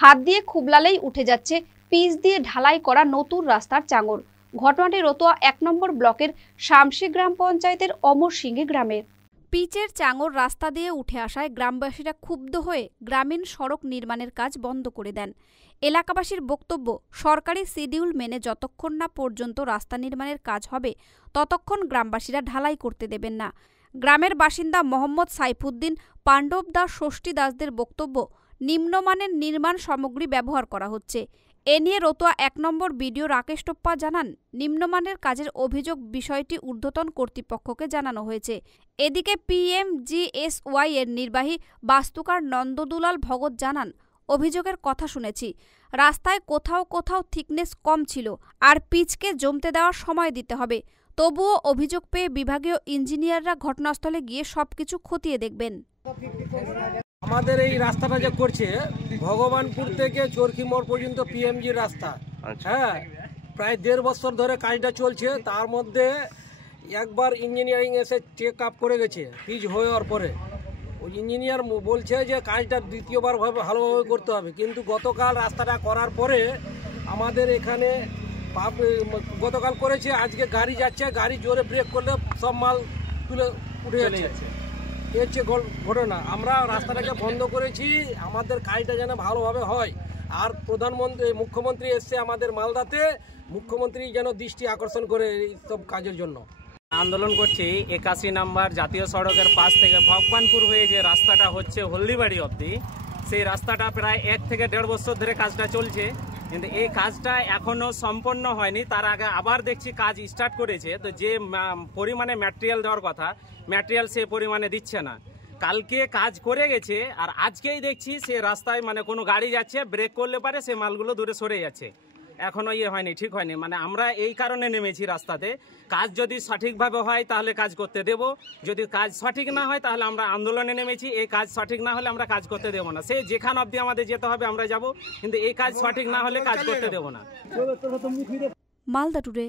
হাত দিয়ে খুবলালেই উঠে যাচ্ছে পিচ দিয়ে ঢালাই করা নতুন রাস্তার চাঙর। ঘটনাটি রতুয়া ১ নম্বর ব্লকের শামসি গ্রাম পঞ্চায়েতের অমরসিংহে গ্রামের। পিচের চাঙর রাস্তা দিয়ে উঠে আসায় গ্রামবাসীরা ক্ষুব্ধ হয়ে গ্রামীণ সড়ক নির্মাণের কাজ বন্ধ করে দেন। এলাকাবাসীর বক্তব্য, সরকারি শিডিউল মেনে যতক্ষণ না পর্যন্ত রাস্তা নির্মাণের কাজ হবে ততক্ষণ গ্রামবাসীরা ঢালাই করতে দেবেন না। গ্রামের বাসিন্দা মোহাম্মদ সাইফুদ্দিন, পাণ্ডব দাস, ষষ্ঠী দাসদের বক্তব্য, নিম্নমানের নির্মাণ সামগ্রী ব্যবহার করা হচ্ছে। এ নিয়ে রতুয়া ১ নম্বর বিডিও রাকেশ টোপ্পা জানান, নিম্নমানের কাজের অভিযোগ বিষয়টি ঊর্ধ্বতন কর্তৃপক্ষকে জানানো হয়েছে। এদিকে PMGSY এর নির্বাহী বাস্তুকার নন্দদুলাল ভগত জানান, অভিযোগের কথা শুনেছি, রাস্তায় কোথাও কোথাও থিকনেস কম ছিল আর পিচকে জমতে দেওয়ার সময় দিতে হবে। তবুও অভিযোগ পেয়ে বিভাগীয় ইঞ্জিনিয়াররা ঘটনাস্থলে গিয়ে সবকিছু খতিয়ে দেখবেন। আমাদের এই রাস্তাটা যে করছে ভগবানপুর থেকে চরকি মোড় পর্যন্ত PMG রাস্তা, হ্যাঁ, প্রায় 1.5 বছর ধরে কাজটা চলছে। তার মধ্যে একবার ইঞ্জিনিয়ারিং এসে চেক আপ করে গেছে পিচ হওয়ার পরে। ওই ইঞ্জিনিয়ার বলছে যে কাজটা দ্বিতীয়বার ভালোভাবে করতে হবে, কিন্তু গতকাল রাস্তাটা করার পরে আমাদের এখানে গতকাল করেছে, আজকে গাড়ি যাচ্ছে, গাড়ি জোরে ব্রেক করলে সব মাল তুলে উঠে যাচ্ছে। এই হচ্ছে ঘটনা। আমরা রাস্তাটাকে বন্ধ করেছি, আমাদের কাজটা যেন ভালোভাবে হয়। আর মুখ্যমন্ত্রী এসছে আমাদের মালদাতে, মুখ্যমন্ত্রী যেন দৃষ্টি আকর্ষণ করে এই সব কাজের জন্য। আন্দোলন করছি 81 নম্বর জাতীয় সড়কের পাশ থেকে ভগবানপুর হয়ে যে রাস্তাটা হচ্ছে হলদিবাড়ি অবধি, সেই রাস্তাটা প্রায় 1 থেকে 1.5 বছর ধরে কাজটা চলছে, কিন্তু এই কাজটা এখনো সম্পন্ন হয়নি। তার আগে আবার দেখছি কাজ স্টার্ট করেছে, তো যে পরিমাণে ম্যাটেরিয়াল দেওয়ার কথা ম্যাটেরিয়াল সে পরিমাণে দিচ্ছে না। কালকে কাজ করে গেছে আর আজকেই দেখছি সে রাস্তায় কোনো গাড়ি যাচ্ছে, ব্রেক করলে পারে সে মালগুলো দূরে সরে যাচ্ছে। এখনো হয়নি, ঠিক হয়নি। আমরা এই কারণে নেমেছি রাস্তাতে, কাজ যদি সঠিকভাবে হয় তাহলে কাজ করতে দেব, যদি কাজ সঠিক না হয় তাহলে আমরা আন্দোলনে নেমেছি। এই কাজ সঠিক না হলে আমরা কাজ করতে দেব না। সে যেখান অবধি আমাদের যেতে হবে আমরা যাব, কিন্তু এই কাজ সঠিক না হলে কাজ করতে দেব না। মালদা টুডে।